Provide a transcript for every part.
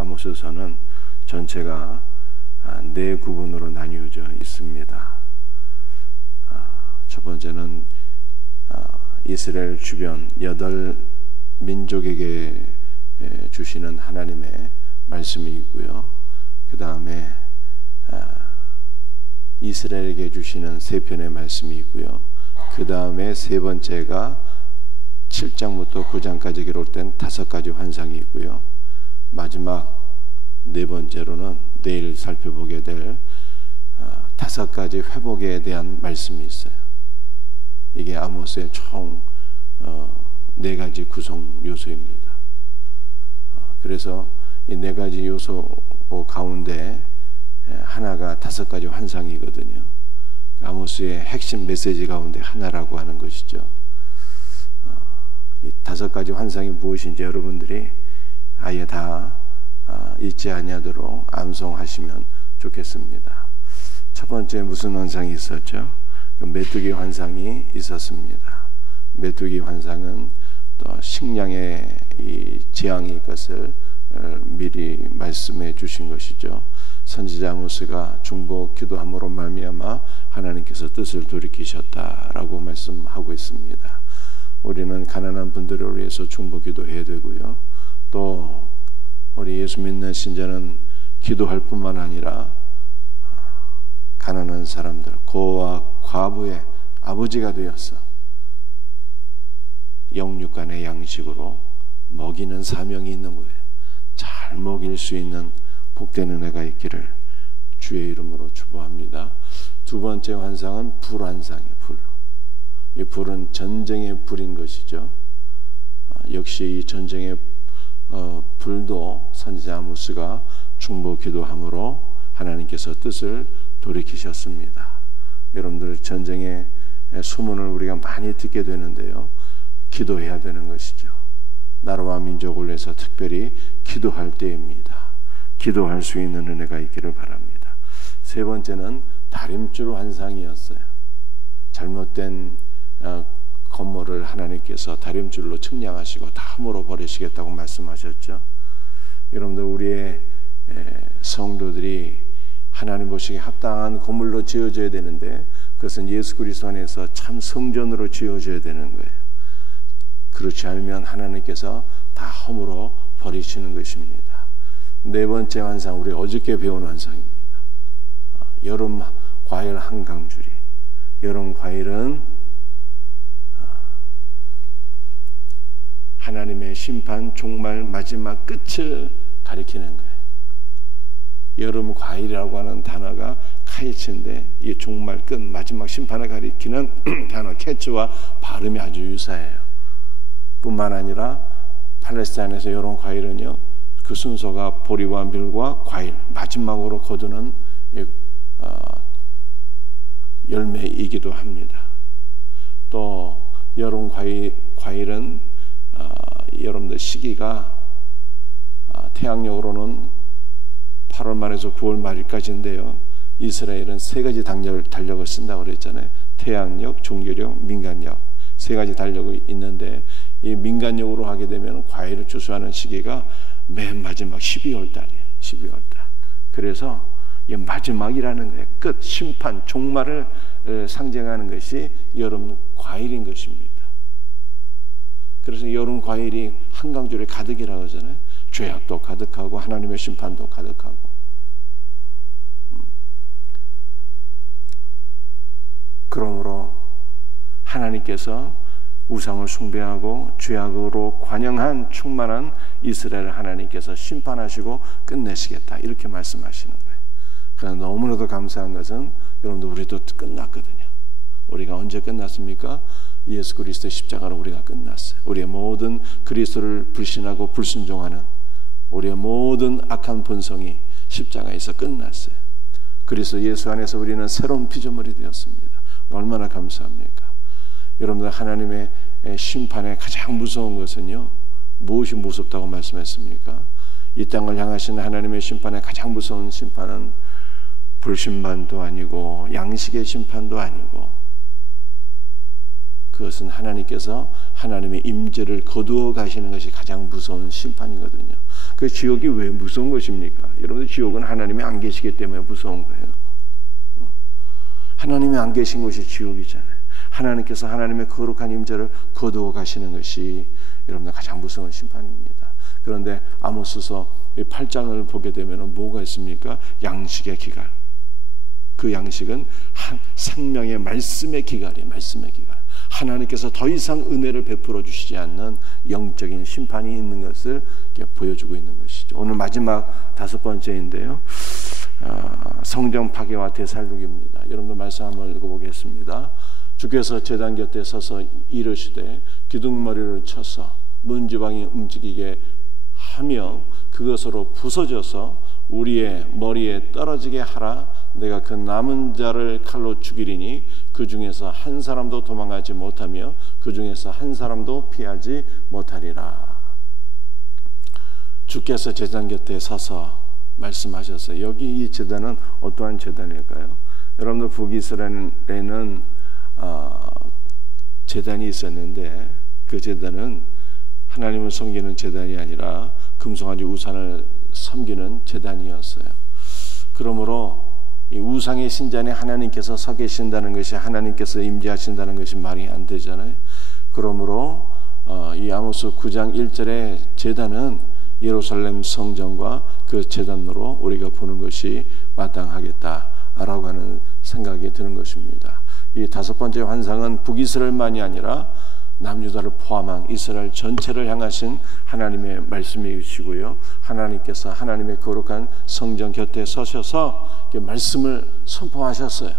아모스서는 전체가 네 구분으로 나뉘어져 있습니다. 첫 번째는 이스라엘 주변 8민족에게 주시는 하나님의 말씀이 있고요. 그 다음에 이스라엘에게 주시는 3편의 말씀이 있고요. 그 다음에 세 번째가 7장부터 9장까지 기록된 5가지 환상이 있고요. 마지막 네 번째로는 내일 살펴보게 될 5가지 회복에 대한 말씀이 있어요. 이게 아모스의 총 4가지 구성 요소입니다. 그래서 이 4가지 요소 가운데 하나가 5가지 환상이거든요. 아모스의 핵심 메시지 가운데 하나라고 하는 것이죠. 이 5가지 환상이 무엇인지 여러분들이 아예 다 잊지 아니하도록 암송하시면 좋겠습니다. 첫 번째 무슨 환상이 있었죠? 메뚜기 환상이 있었습니다. 메뚜기 환상은 또 식량의 이 재앙이 것을 미리 말씀해 주신 것이죠. 선지자 아모스가 중보 기도함으로 말미암아 하나님께서 뜻을 돌이키셨다라고 말씀하고 있습니다. 우리는 가난한 분들을 위해서 중보 기도해야 되고요. 또 우리 예수 믿는 신자는 기도할 뿐만 아니라 가난한 사람들, 고와 과부의 아버지가 되어서 영육간의 양식으로 먹이는 사명이 있는 거예요. 잘 먹일 수 있는 복된 은혜가 있기를 주의 이름으로 축복합니다. 두 번째 환상은 불 환상이에요. 불. 이 불은 전쟁의 불인 것이죠. 역시 이 전쟁의 불도 선지자 아모스가 중보 기도함으로 하나님께서 뜻을 돌이키셨습니다. 여러분들 전쟁의 소문을 우리가 많이 듣게 되는데요. 기도해야 되는 것이죠. 나라와 민족을 위해서 특별히 기도할 때입니다. 기도할 수 있는 은혜가 있기를 바랍니다. 세 번째는 다림줄 환상이었어요. 잘못된 건물을 하나님께서 다림줄로 측량하시고 다 함으로 버리시겠다고 말씀하셨죠. 여러분들 우리의 성도들이 하나님 보시기에 합당한 건물로 지어져야 되는데 그것은 예수 그리스도 안에서 참 성전으로 지어져야 되는 거예요. 그렇지 않으면 하나님께서 다 험으로 버리시는 것입니다. 네 번째 환상, 우리 어저께 배운 환상입니다. 여름 과일 한강줄이. 여름 과일은 하나님의 심판 종말 마지막 끝을 가리키는 거예요. 여름 과일이라고 하는 단어가 카이츠인데 이 종말 끝 마지막 심판을 가리키는 단어 캐츠와 발음이 아주 유사해요. 뿐만 아니라 팔레스타인에서 여름 과일은요, 그 순서가 보리와 밀과 과일, 마지막으로 거두는 열매이기도 합니다. 또 여름 과일은 여러분들 시기가 태양력으로는 8월 말에서 9월 말일까지인데요. 이스라엘은 3가지 달력을 쓴다고 그랬잖아요. 태양력, 종교력, 민간력 3가지 달력이 있는데 이 민간력으로 하게 되면 과일을 추수하는 시기가 맨 마지막 12월 달이에요. 12월 달. 그래서 이 마지막이라는 거예요. 끝, 심판, 종말을 상징하는 것이 여름 과일인 것입니다. 그래서 여름 과일이 한강줄에 가득이라고 하잖아요. 죄악도 가득하고 하나님의 심판도 가득하고. 그러므로 하나님께서 우상을 숭배하고 죄악으로 관영한 충만한 이스라엘을 하나님께서 심판하시고 끝내시겠다 이렇게 말씀하시는 거예요. 그러나 너무나도 감사한 것은 여러분들 우리도 끝났거든요. 우리가 언제 끝났습니까? 예수 그리스도의 십자가로 우리가 끝났어요. 우리의 모든 그리스도를 불신하고 불순종하는 우리의 모든 악한 본성이 십자가에서 끝났어요. 그리스도 예수 안에서 우리는 새로운 피조물이 되었습니다. 얼마나 감사합니까? 여러분들 하나님의 심판의 가장 무서운 것은요, 무엇이 무섭다고 말씀했습니까? 이 땅을 향하신 하나님의 심판의 가장 무서운 심판은 불심판도 아니고 양식의 심판도 아니고 그것은 하나님께서 하나님의 임재를 거두어 가시는 것이 가장 무서운 심판이거든요. 그 지옥이 왜 무서운 것입니까? 여러분들, 지옥은 하나님이 안 계시기 때문에 무서운 거예요. 하나님이 안 계신 곳이 지옥이잖아요. 하나님께서 하나님의 거룩한 임재를 거두어 가시는 것이 여러분들 가장 무서운 심판입니다. 그런데 아모스서 8장을 보게 되면 뭐가 있습니까? 양식의 기갈. 그 양식은 생명의 말씀의 기갈이에요. 말씀의 기갈. 하나님께서 더 이상 은혜를 베풀어 주시지 않는 영적인 심판이 있는 것을 보여주고 있는 것이죠. 오늘 마지막 5번째인데요. 성전 파괴와 되살리기입니다. 여러분들 말씀 한번 읽어보겠습니다. 주께서 제단 곁에 서서 이르시되 기둥머리를 쳐서 문지방이 움직이게 하며 그것으로 부서져서 우리의 머리에 떨어지게 하라. 내가 그 남은 자를 칼로 죽이리니 그 중에서 한 사람도 도망가지 못하며 그 중에서 한 사람도 피하지 못하리라. 주께서 제단 곁에 서서 말씀하셨어요. 여기 이 제단은 어떠한 제단일까요? 여러분들 북이스라엘에는 제단이 있었는데 그 제단은 하나님을 섬기는 제단이 아니라 금송아지 우상을 섬기는 제단이었어요. 그러므로 이 우상의 신전에 하나님께서 서 계신다는 것이, 하나님께서 임재하신다는 것이 말이 안 되잖아요. 그러므로 이 아모스 9장 1절의 제단은 예루살렘 성전과 그 제단으로 우리가 보는 것이 마땅하겠다라고 하는 생각이 드는 것입니다. 이 5번째 환상은 북이스라엘만이 아니라 남유다를 포함한 이스라엘 전체를 향하신 하나님의 말씀이시고요. 하나님께서 하나님의 거룩한 성전 곁에 서셔서 말씀을 선포하셨어요.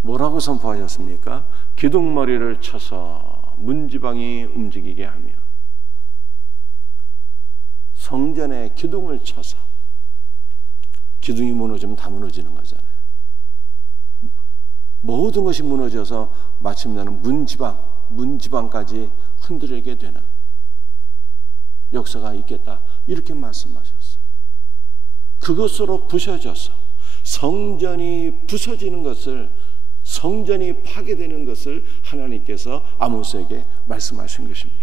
뭐라고 선포하셨습니까? 기둥머리를 쳐서 문지방이 움직이게 하며, 성전에 기둥을 쳐서, 기둥이 무너지면 다 무너지는 거잖아요. 모든 것이 무너져서 마침내는 문지방까지 흔들리게 되는 역사가 있겠다, 이렇게 말씀하셨어요. 그것으로 부서져서 성전이 부서지는 것을, 성전이 파괴되는 것을 하나님께서 아모스에게 말씀하신 것입니다.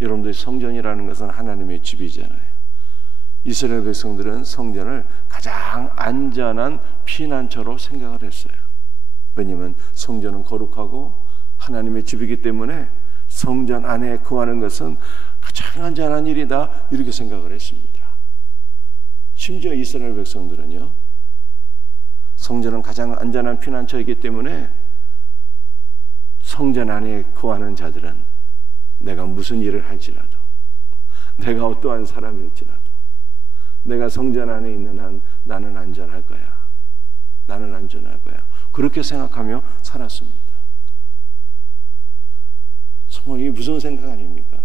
여러분들, 성전이라는 것은 하나님의 집이잖아요. 이스라엘 백성들은 성전을 가장 안전한 피난처로 생각을 했어요. 왜냐하면 성전은 거룩하고 하나님의 집이기 때문에 성전 안에 거하는 것은 가장 안전한 일이다, 이렇게 생각을 했습니다. 심지어 이스라엘 백성들은요, 성전은 가장 안전한 피난처이기 때문에 성전 안에 거하는 자들은 내가 무슨 일을 할지라도, 내가 어떠한 사람일지라도, 내가 성전 안에 있는 한 나는 안전할 거야, 나는 안전할 거야, 그렇게 생각하며 살았습니다. 정말 이게 무슨 생각 아닙니까?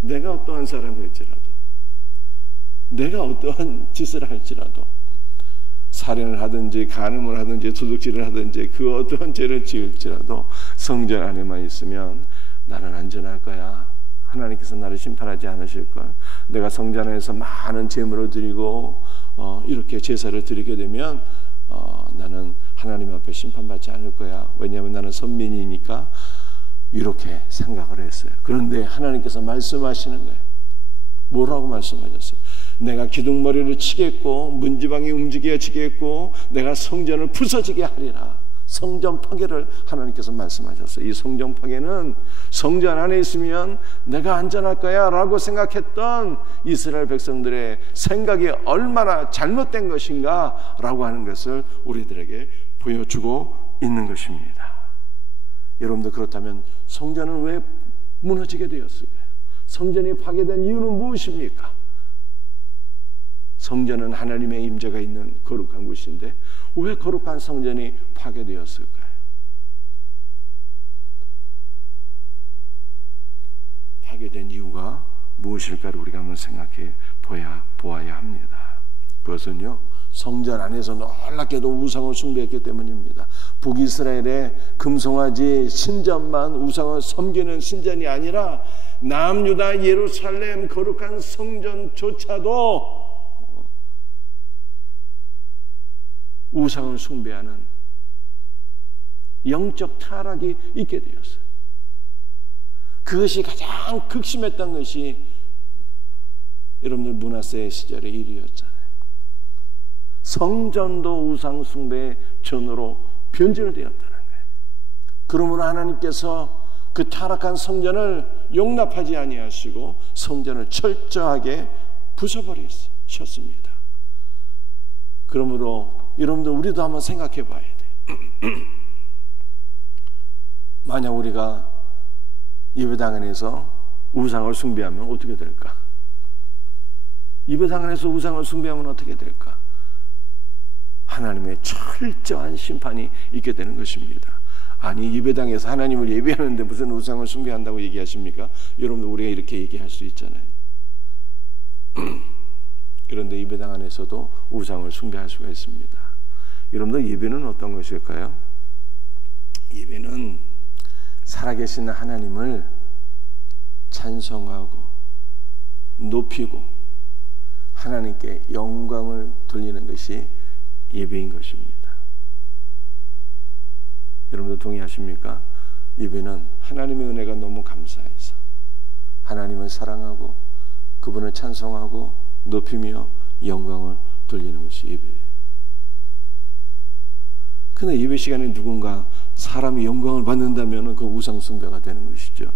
내가 어떠한 사람일지라도, 내가 어떠한 짓을 할지라도, 살인을 하든지 간음을 하든지 도둑질을 하든지 그 어떠한 죄를 지을지라도 성전 안에만 있으면 나는 안전할 거야, 하나님께서 나를 심판하지 않으실 걸, 내가 성전 안에서 많은 제물을 드리고 이렇게 제사를 드리게 되면 나는 하나님 앞에 심판받지 않을 거야, 왜냐하면 나는 선민이니까, 이렇게 생각을 했어요. 그런데 하나님께서 말씀하시는 거예요. 뭐라고 말씀하셨어요? 내가 기둥머리를 치겠고 문지방이 움직여지겠고 내가 성전을 부서지게 하리라. 성전 파괴를 하나님께서 말씀하셨어요. 이 성전 파괴는 성전 안에 있으면 내가 안전할 거야 라고 생각했던 이스라엘 백성들의 생각이 얼마나 잘못된 것인가 라고 하는 것을 우리들에게 보여주고 있는 것입니다. 여러분들, 그렇다면 성전은 왜 무너지게 되었을까요? 성전이 파괴된 이유는 무엇입니까? 성전은 하나님의 임재가 있는 거룩한 곳인데 왜 거룩한 성전이 파괴되었을까요? 파괴된 이유가 무엇일까를 우리가 한번 생각해 보아야 합니다. 그것은요, 성전 안에서 놀랍게도 우상을 숭배했기 때문입니다. 북이스라엘의 금송아지 신전만 우상을 섬기는 신전이 아니라 남유다 예루살렘 거룩한 성전조차도 우상을 숭배하는 영적 타락이 있게 되었어요. 그것이 가장 극심했던 것이 여러분들 문하세 시절의 일이었잖아요. 성전도 우상 숭배의 전으로 변질되었다는 거예요. 그러므로 하나님께서 그 타락한 성전을 용납하지 아니하시고 성전을 철저하게 부숴버리셨습니다. 그러므로 여러분들 우리도 한번 생각해 봐야 돼요. 만약 우리가 예배당 안에서 우상을 숭배하면 어떻게 될까? 예배당 안에서 우상을 숭배하면 어떻게 될까? 하나님의 철저한 심판이 있게 되는 것입니다. 아니, 예배당에서 하나님을 예배하는데 무슨 우상을 숭배한다고 얘기하십니까? 여러분들 우리가 이렇게 얘기할 수 있잖아요. 그런데 예배당 안에서도 우상을 숭배할 수가 있습니다. 여러분들 예배는 어떤 것일까요? 예배는 살아계신 하나님을 찬송하고 높이고 하나님께 영광을 돌리는 것이 예배인 것입니다. 여러분들 동의하십니까? 예배는 하나님의 은혜가 너무 감사해서 하나님을 사랑하고 그분을 찬송하고 높이며 영광을 돌리는 것이 예배예요. 그런데 예배 시간에 누군가 사람이 영광을 받는다면 그 우상 숭배가 되는 것이죠.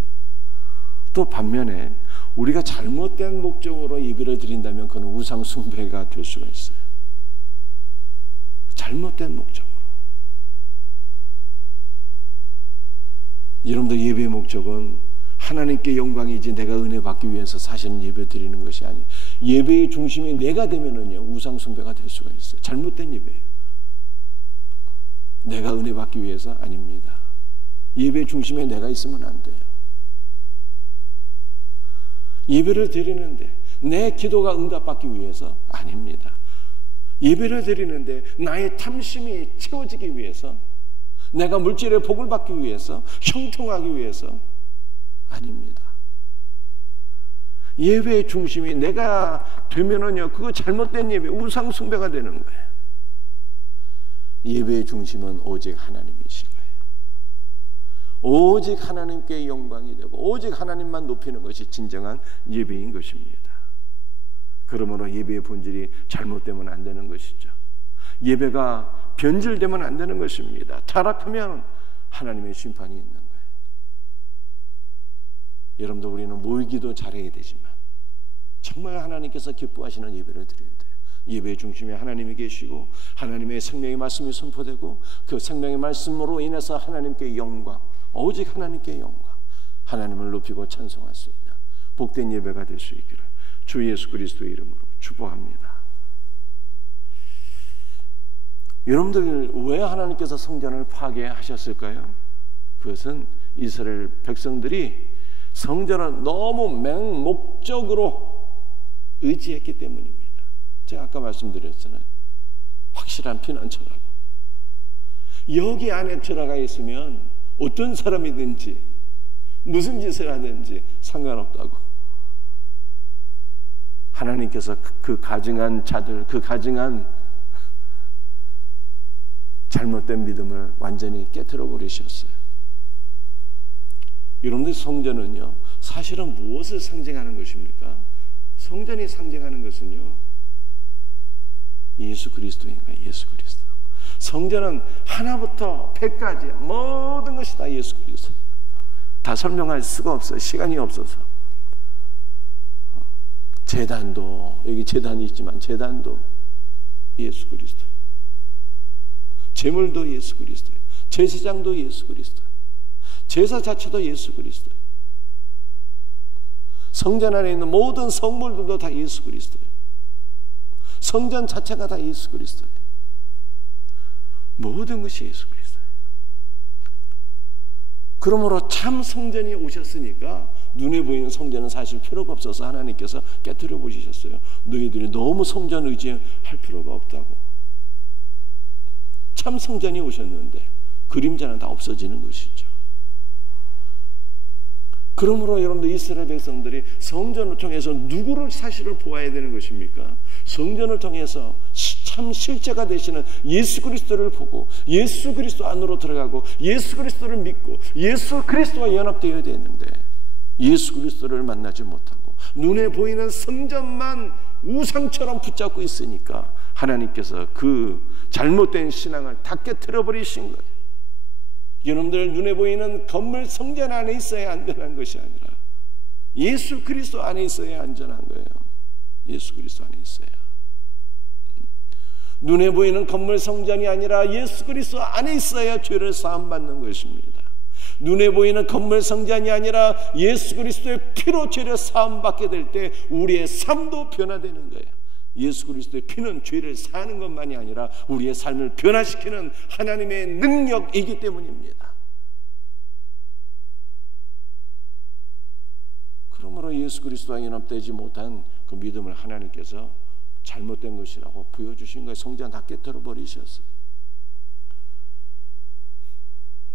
또 반면에 우리가 잘못된 목적으로 예배를 드린다면 그는 우상 숭배가 될 수가 있어요. 잘못된 목적으로. 여러분들 예배의 목적은 하나님께 영광이지 내가 은혜 받기 위해서 사실은 예배 드리는 것이 아니에요. 예배의 중심이 내가 되면은요 우상 숭배가 될 수가 있어요. 잘못된 예배예요. 내가 은혜 받기 위해서 아닙니다. 예배의 중심에 내가 있으면 안 돼요. 예배를 드리는데 내 기도가 응답받기 위해서 아닙니다. 예배를 드리는데 나의 탐심이 채워지기 위해서, 내가 물질의 복을 받기 위해서, 형통하기 위해서 아닙니다. 예배의 중심이 내가 되면은요 그거 잘못된 예배, 우상 숭배가 되는 거예요. 예배의 중심은 오직 하나님이신 거예요. 오직 하나님께 영광이 되고 오직 하나님만 높이는 것이 진정한 예배인 것입니다. 그러므로 예배의 본질이 잘못되면 안 되는 것이죠. 예배가 변질되면 안 되는 것입니다. 타락하면 하나님의 심판이 있는 거예요. 여러분들 우리는 모이기도 잘해야 되지만 정말 하나님께서 기뻐하시는 예배를 드려야 돼요. 예배의 중심에 하나님이 계시고 하나님의 생명의 말씀이 선포되고 그 생명의 말씀으로 인해서 하나님께 영광, 오직 하나님께 영광, 하나님을 높이고 찬송할 수 있는 복된 예배가 될 수 있기를 주 예수 그리스도의 이름으로 축복합니다. 여러분들 왜 하나님께서 성전을 파괴하셨을까요? 그것은 이스라엘 백성들이 성전을 너무 맹목적으로 의지했기 때문입니다. 제가 아까 말씀드렸잖아요. 확실한 피난처라고. 여기 안에 들어가 있으면 어떤 사람이든지 무슨 짓을 하든지 상관없다고. 하나님께서 그 가증한 자들, 그 가증한 잘못된 믿음을 완전히 깨트려 버리셨어요. 여러분들 성전은요 사실은 무엇을 상징하는 것입니까? 성전이 상징하는 것은요 예수 그리스도인 거예요. 예수 그리스도. 성전은 하나부터 100까지 모든 것이 다 예수 그리스도. 다 설명할 수가 없어요. 시간이 없어서. 제단도, 여기 제단이 있지만 제단도 예수 그리스도. 제물도 예수 그리스도. 제사장도 예수 그리스도. 제사 자체도 예수 그리스도. 성전 안에 있는 모든 성물들도 다 예수 그리스도예요. 성전 자체가 다 예수 그리스도예요. 모든 것이 예수 그리스도예요. 그러므로 참 성전이 오셨으니까 눈에 보이는 성전은 사실 필요가 없어서 하나님께서 깨트려 보시셨어요. 너희들이 너무 성전 의지할 필요가 없다고. 참 성전이 오셨는데 그림자는 다 없어지는 것이죠. 그러므로 여러분들 이스라엘 백성들이 성전을 통해서 누구를 사실을 보아야 되는 것입니까? 성전을 통해서 참 실제가 되시는 예수 그리스도를 보고 예수 그리스도 안으로 들어가고 예수 그리스도를 믿고 예수 그리스도와 연합되어야 되는데 예수 그리스도를 만나지 못하고 눈에 보이는 성전만 우상처럼 붙잡고 있으니까 하나님께서 그 잘못된 신앙을 다 깨트려 버리신 거예요. 여러분들, 눈에 보이는 건물 성전 안에 있어야 안전한 것이 아니라 예수 그리스도 안에 있어야 안전한 거예요. 예수 그리스도 안에 있어야. 눈에 보이는 건물 성전이 아니라 예수 그리스도 안에 있어야 죄를 사함받는 것입니다. 눈에 보이는 건물 성전이 아니라 예수 그리스도의 피로 죄를 사함받게 될 때 우리의 삶도 변화되는 거예요. 예수 그리스도의 피는 죄를 사하는 것만이 아니라 우리의 삶을 변화시키는 하나님의 능력이기 때문입니다. 그러므로 예수 그리스도와 연합되지 못한 그 믿음을 하나님께서 잘못된 것이라고 보여주신 거예요. 성전 다 깨뜨려 버리셨어요.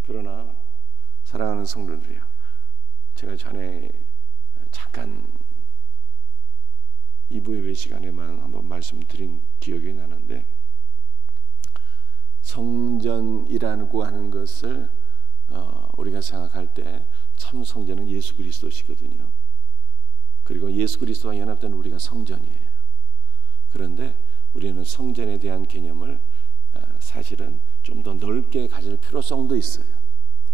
그러나 사랑하는 성도들이요, 제가 전에 잠깐 2부 예배 시간에만 한번 말씀드린 기억이 나는데, 성전이라고 하는 것을 우리가 생각할 때 참 성전은 예수 그리스도시거든요. 그리고 예수 그리스도와 연합된 우리가 성전이에요. 그런데 우리는 성전에 대한 개념을 사실은 좀 더 넓게 가질 필요성도 있어요.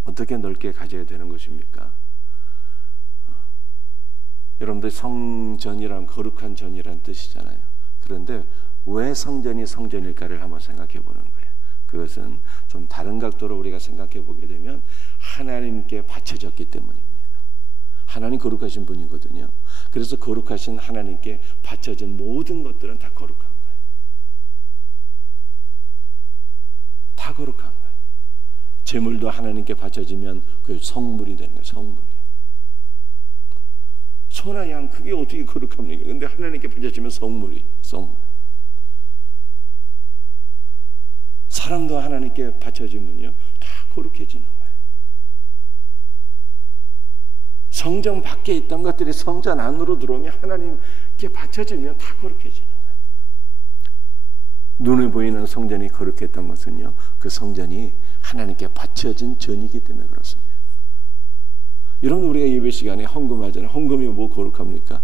어떻게 넓게 가져야 되는 것입니까? 여러분들, 성전이란 거룩한 전이란 뜻이잖아요. 그런데 왜 성전이 성전일까를 한번 생각해 보는 거예요. 그것은 좀 다른 각도로 우리가 생각해 보게 되면 하나님께 바쳐졌기 때문입니다. 하나님 거룩하신 분이거든요. 그래서 거룩하신 하나님께 바쳐진 모든 것들은 다 거룩한 거예요. 다 거룩한 거예요. 제물도 하나님께 바쳐지면 그 성물이 되는 거예요. 성물이. 소나 양, 그게 어떻게 거룩합니까? 근데 하나님께 바쳐지면 성물이, 성물. 사람도 하나님께 바쳐지면요 다 거룩해지는 거예요. 성전 밖에 있던 것들이 성전 안으로 들어오면, 하나님께 바쳐지면 다 거룩해지는 거예요. 눈에 보이는 성전이 거룩했던 것은요, 그 성전이 하나님께 바쳐진 전이기 때문에 그렇습니다. 여러분, 우리가 예배 시간에 헌금하잖아요. 헌금이 뭐 거룩합니까?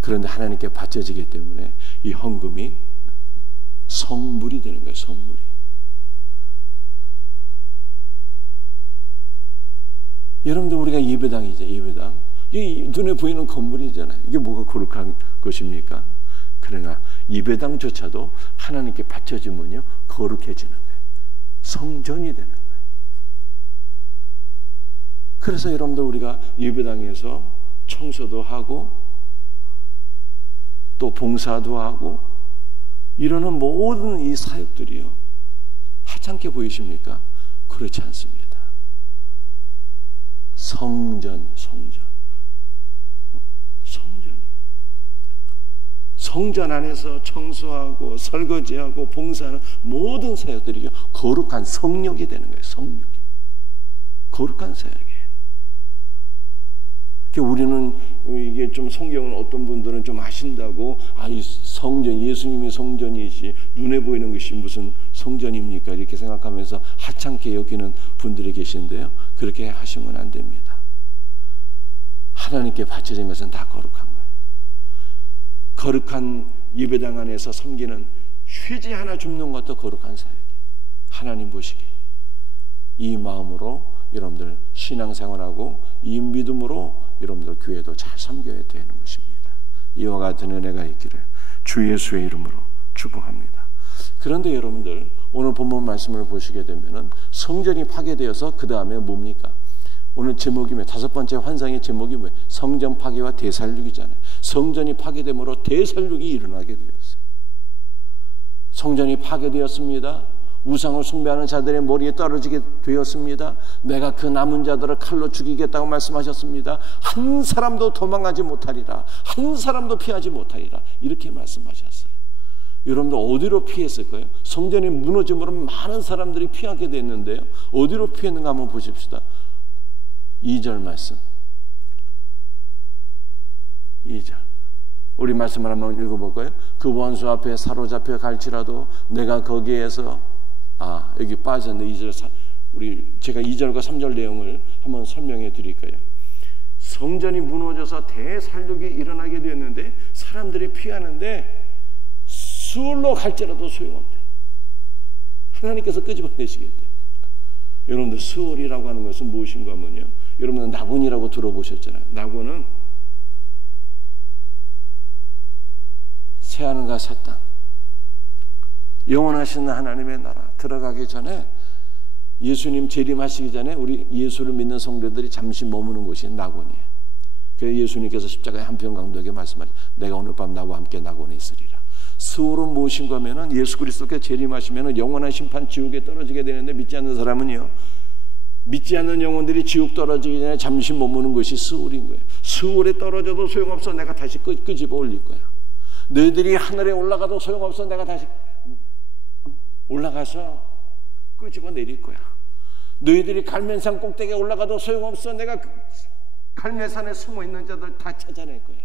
그런데 하나님께 바쳐지기 때문에 이 헌금이 성물이 되는 거예요. 성물이. 여러분들, 우리가 예배당이죠. 예배당. 이 눈에 보이는 건물이잖아요. 이게 뭐가 거룩한 것입니까? 그러나 예배당조차도 하나님께 바쳐지면요 거룩해지는 거예요. 성전이 되는 거예요. 그래서 여러분들, 우리가 예배당에서 청소도 하고 또 봉사도 하고 이러는 모든 이 사역들이요, 하찮게 보이십니까? 그렇지 않습니다. 성전이에요. 성전 안에서 청소하고 설거지하고 봉사하는 모든 사역들이요, 거룩한 성역이 되는 거예요. 성역이. 거룩한 사역이에요. 우리는 이게 좀 성경은 어떤 분들은 좀 아신다고, 이 성전, 예수님이 성전이시, 눈에 보이는 것이 무슨 성전입니까? 이렇게 생각하면서 하찮게 여기는 분들이 계신데요, 그렇게 하시면 안 됩니다. 하나님께 바쳐진 것은 다 거룩한 거예요. 거룩한 예배당 안에서 섬기는 휴지 하나 줍는 것도 거룩한 사역이에요. 하나님 보시기에. 이 마음으로 여러분들 신앙생활하고 이 믿음으로 여러분들 교회도 잘 섬겨야 되는 것입니다. 이와 같은 은혜가 있기를 주 예수의 이름으로 축복합니다. 그런데 여러분들, 오늘 본문 말씀을 보시게 되면은 성전이 파괴되어서 그 다음에 뭡니까? 오늘 제목이 뭐예요? 5번째 환상의 제목이 뭐예요? 성전 파괴와 대살육이잖아요. 성전이 파괴됨으로 대살육이 일어나게 되었어요. 성전이 파괴되었습니다. 우상을 숭배하는 자들의 머리에 떨어지게 되었습니다. 내가 그 남은 자들을 칼로 죽이겠다고 말씀하셨습니다. 한 사람도 도망하지 못하리라. 한 사람도 피하지 못하리라. 이렇게 말씀하셨어요. 여러분들, 어디로 피했을까요? 성전이 무너짐으로 많은 사람들이 피하게 됐는데요, 어디로 피했는가 한번 보십시다. 2절 말씀. 2절. 우리 말씀을 한번 읽어볼까요? 그 원수 앞에 사로잡혀 갈지라도 내가 거기에서, 여기 빠졌는데 2절, 제가 2절과 3절 내용을 한번 설명해 드릴까요? 성전이 무너져서 대살육이 일어나게 되었는데 사람들이 피하는데 수울로 갈지라도 소용없대. 하나님께서 끄집어내시겠대. 여러분들 수울이라고 하는 것은 무엇인가 하면요, 여러분들 나곤이라고 들어보셨잖아요. 나곤은 새하늘과 새 땅, 영원하신 하나님의 나라 들어가기 전에, 예수님 재림하시기 전에 우리 예수를 믿는 성도들이 잠시 머무는 곳이 나곤이에요. 그래서 예수님께서 십자가의 한편 강도에게 말씀하시죠. 내가 오늘 밤 나와 함께 나곤에 있으리라. 수월은 무엇인가 하면은 예수 그리스도께 재림하시면은 영원한 심판 지옥에 떨어지게 되는데, 믿지 않는 사람은요, 믿지 않는 영혼들이 지옥 떨어지기 전에 잠시 머무는 것이 수월인 거예요. 수월에 떨어져도 소용없어. 내가 다시 끄집어 올릴 거야. 너희들이 하늘에 올라가도 소용없어. 내가 다시 올라가서 끄집어 내릴 거야. 너희들이 갈멜산 꼭대기에 올라가도 소용없어. 내가 갈멜산에 숨어 있는 자들 다 찾아낼 거야.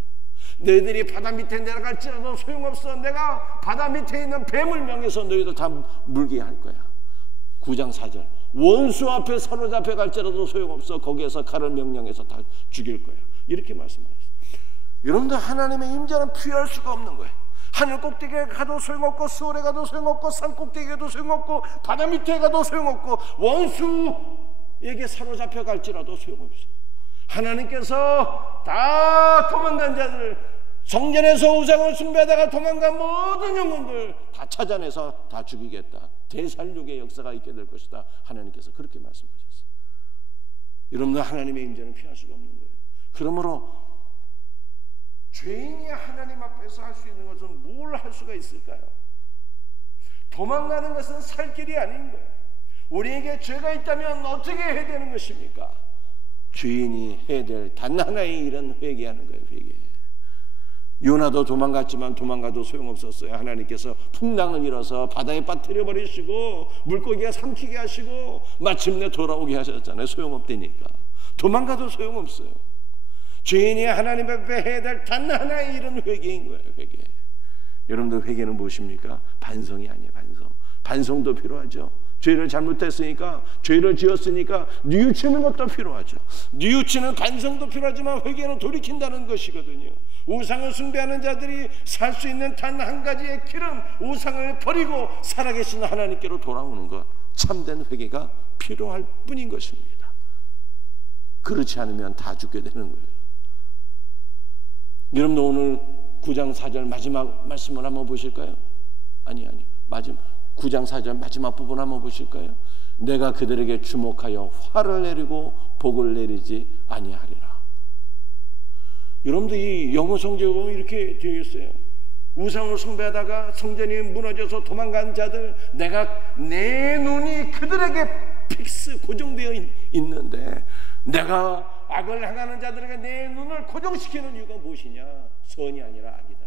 너희들이 바다 밑에 내려갈지라도 소용없어. 내가 바다 밑에 있는 뱀을 명해서 너희들 다 물게 할 거야. 9장 4절. 원수 앞에 사로잡혀 갈지라도 소용없어. 거기에서 칼을 명령해서 다 죽일 거야. 이렇게 말씀하셨어요. 여러분들, 하나님의 임재는 피할 수가 없는 거예요. 하늘 꼭대기에 가도 소용없고, 수월에 가도 소용없고, 산 꼭대기에 가도 소용없고, 바다 밑에 가도 소용없고, 원수에게 사로잡혀 갈지라도 소용없어. 하나님께서 다 도망간 자들, 성전에서 우상을 숭배하다가 도망간 모든 영혼들 다 찾아내서 다 죽이겠다. 대살육의 역사가 있게 될 것이다. 하나님께서 그렇게 말씀하셨어요. 여러분들, 하나님의 임재는 피할 수가 없는 거예요. 그러므로 죄인이 하나님 앞에서 할 수 있는 것은 뭘 할 수가 있을까요? 도망가는 것은 살 길이 아닌 거예요. 우리에게 죄가 있다면 어떻게 해야 되는 것입니까? 죄인이 해야 될 단 하나의 일은 회개하는 거예요. 회개. 요나도 도망갔지만 도망가도 소용없었어요. 하나님께서 풍랑을 일어서 바다에 빠뜨려 버리시고 물고기가 삼키게 하시고 마침내 돌아오게 하셨잖아요. 소용없다니까. 도망가도 소용없어요. 죄인이 하나님 앞에 해야 될 단 하나의 일은 회개인 거예요. 회개. 여러분들, 회개는 무엇입니까? 반성이 아니에요. 반성도 필요하죠. 죄를 잘못했으니까, 죄를 지었으니까 뉘우치는 것도 필요하죠. 뉘우치는 반성도 필요하지만 회개는 돌이킨다는 것이거든요. 우상을 숭배하는 자들이 살 수 있는 단 한 가지의 길은 우상을 버리고 살아계신 하나님께로 돌아오는 것, 참된 회개가 필요할 뿐인 것입니다. 그렇지 않으면 다 죽게 되는 거예요. 여러분들, 오늘 9장 4절 마지막 말씀을 한번 보실까요? 아니 9장 4절 마지막 부분 한번 보실까요? 내가 그들에게 주목하여 화를 내리고 복을 내리지 아니하리라. 여러분들, 이 영어 성경에 보면 이렇게 되어 있어요. 우상을 숭배하다가 성전이 무너져서 도망간 자들, 내가 내 눈이 그들에게 픽스 고정되어 있는데, 내가 악을 행하는 자들에게 내 눈을 고정시키는 이유가 무엇이냐? 선이 아니라 악이다.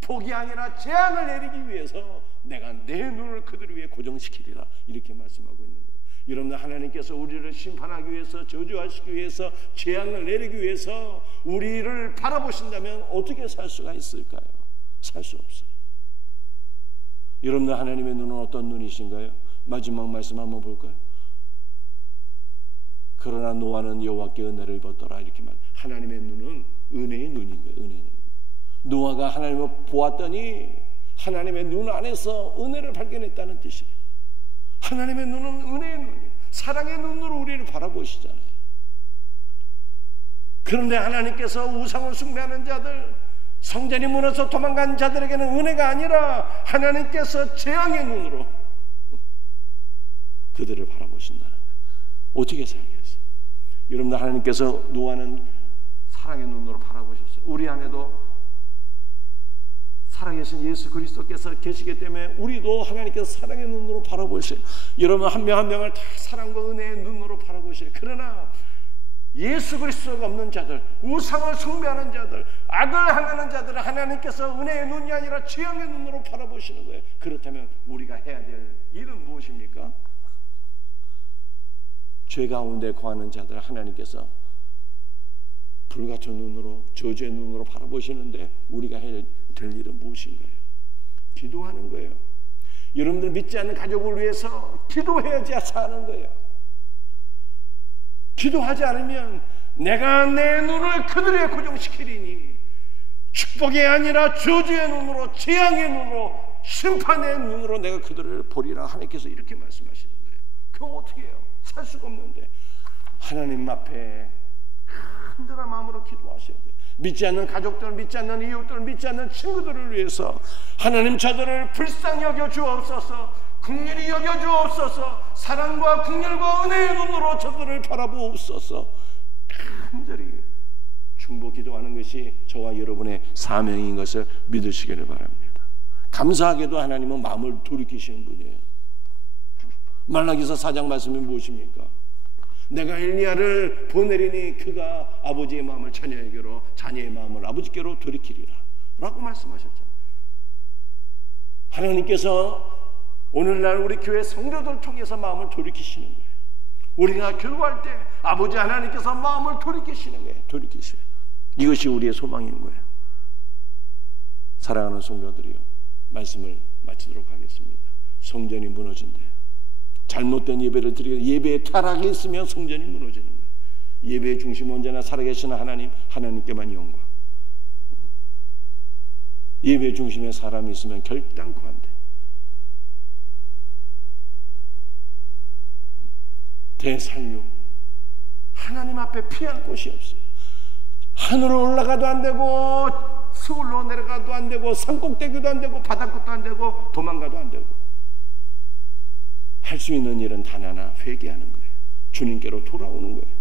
복이 아니라 재앙을 내리기 위해서 내가 내 눈을 그들 위해 고정시키리라. 이렇게 말씀하고 있는 거예요. 여러분들, 하나님께서 우리를 심판하기 위해서, 저주하시기 위해서, 재앙을 내리기 위해서 우리를 바라보신다면 어떻게 살 수가 있을까요? 살 수 없어요. 여러분들, 하나님의 눈은 어떤 눈이신가요? 마지막 말씀 한번 볼까요? 그러나 노아는 여호와께 은혜를 받더라. 이렇게 말. 하나님의 눈은 은혜의 눈인 거예요. 은혜의 눈. 노아가 하나님을 보았더니 하나님의 눈 안에서 은혜를 발견했다는 뜻이에요. 하나님의 눈은 은혜의 눈이에요. 사랑의 눈으로 우리를 바라보시잖아요. 그런데 하나님께서 우상을 숭배하는 자들, 성전이 무너져 도망간 자들에게는 은혜가 아니라 하나님께서 재앙의 눈으로 그들을 바라보신다는 거예요. 어떻게 살겠어요? 여러분들, 하나님께서 노아는 사랑의 눈으로 바라보셨어요. 우리 안에도 살아계신 예수 그리스도께서 계시기 때문에 우리도 하나님께서 사랑의 눈으로 바라보셔요. 여러분, 한 명 한 명을 다 사랑과 은혜의 눈으로 바라보셔요. 그러나 예수 그리스도가 없는 자들, 우상을 숭배하는 자들, 악을 행하는 자들은 하나님께서 은혜의 눈이 아니라 재앙의 눈으로 바라보시는 거예요. 그렇다면 우리가 해야 될 일은 무엇입니까? 죄 가운데 거하는 자들 하나님께서 불같은 눈으로, 저주의 눈으로 바라보시는데 우리가 해야 될 일은 무엇인가요? 기도하는 거예요. 여러분들, 믿지 않는 가족을 위해서 기도해야지 사는 거예요. 기도하지 않으면 내가 내 눈을 그들에게 고정시키리니 축복이 아니라 저주의 눈으로, 재앙의 눈으로, 심판의 눈으로 내가 그들을 보리라. 하나님께서 이렇게 말씀하시는 거예요. 그럼 어떻게 해요? 살 수가 없는데 하나님 앞에 흔들한 마음으로 기도하셔야 돼요. 믿지 않는 가족들, 믿지 않는 이웃들, 믿지 않는 친구들을 위해서 하나님 저들을 불쌍히 여겨 주옵소서, 긍휼히 여겨 주옵소서, 사랑과 긍휼과 은혜의 눈으로 저들을 바라보옵소서. 간절히 중보 기도하는 것이 저와 여러분의 사명인 것을 믿으시기를 바랍니다. 감사하게도 하나님은 마음을 돌이키시는 분이에요. 말라기서 4장 말씀이 무엇입니까? 내가 엘리야를 보내리니 그가 아버지의 마음을 자녀에게로, 자녀의 마음을 아버지께로 돌이키리라 라고 말씀하셨잖아요. 하나님께서 오늘날 우리 교회 성도들 통해서 마음을 돌이키시는 거예요. 우리가 기도할 때 아버지 하나님께서 마음을 돌이키시는 거예요. 돌이키셔요. 이것이 우리의 소망인 거예요. 사랑하는 성도들이요, 말씀을 마치도록 하겠습니다. 성전이 무너진대요. 잘못된 예배를 드리고 예배에 타락이 있으면 성전이 무너지는 거예요. 예배의 중심 언제나 살아계시는 하나님, 하나님께만 영광. 예배 중심에 사람이 있으면 결단코 안 돼. 대산육, 하나님 앞에 피할 곳이 없어요. 하늘로 올라가도 안 되고 서울로 내려가도 안 되고 산꼭대기도 안 되고 바닷꽃도 안 되고 도망가도 안 되고, 할 수 있는 일은 단 하나, 회개하는 거예요. 주님께로 돌아오는 거예요.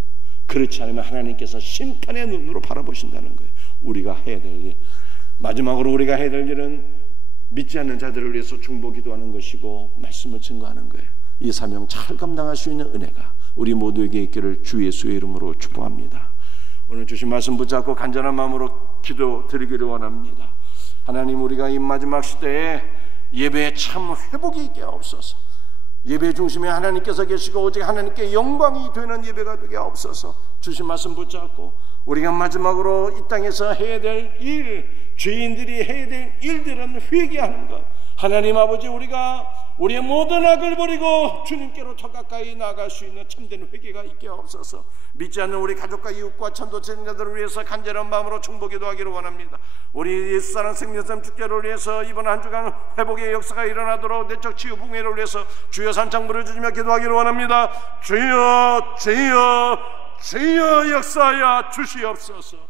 그렇지 않으면 하나님께서 심판의 눈으로 바라보신다는 거예요. 우리가 해야 될 일, 마지막으로 우리가 해야 될 일은 믿지 않는 자들을 위해서 중보 기도하는 것이고 말씀을 증거하는 거예요. 이 사명 잘 감당할 수 있는 은혜가 우리 모두에게 있기를 주 예수의 이름으로 축복합니다. 오늘 주신 말씀 붙잡고 간절한 마음으로 기도 드리기를 원합니다. 하나님, 우리가 이 마지막 시대에 예배에 참 회복이 있게 하옵소서. 예배 중심에 하나님께서 계시고 오직 하나님께 영광이 되는 예배가 되게 하옵소서. 주신 말씀 붙잡고 우리가 마지막으로 이 땅에서 해야 될 일, 죄인들이 해야 될 일들은 회개하는 것. 하나님 아버지, 우리가 우리의 모든 악을 버리고 주님께로 더 가까이 나아갈 수 있는 참된 회개가 있게 하옵소서. 믿지 않는 우리 가족과 이웃과 천도체자들을 위해서 간절한 마음으로 중보기도 하기를 원합니다. 우리 예수사랑 생명샘 축제를 위해서 이번 한 주간 회복의 역사가 일어나도록 내적 치유 붕괴를 위해서 주여 산창 부르짖으며 기도하기를 원합니다. 주여, 주여, 주여 역사하여 주시옵소서.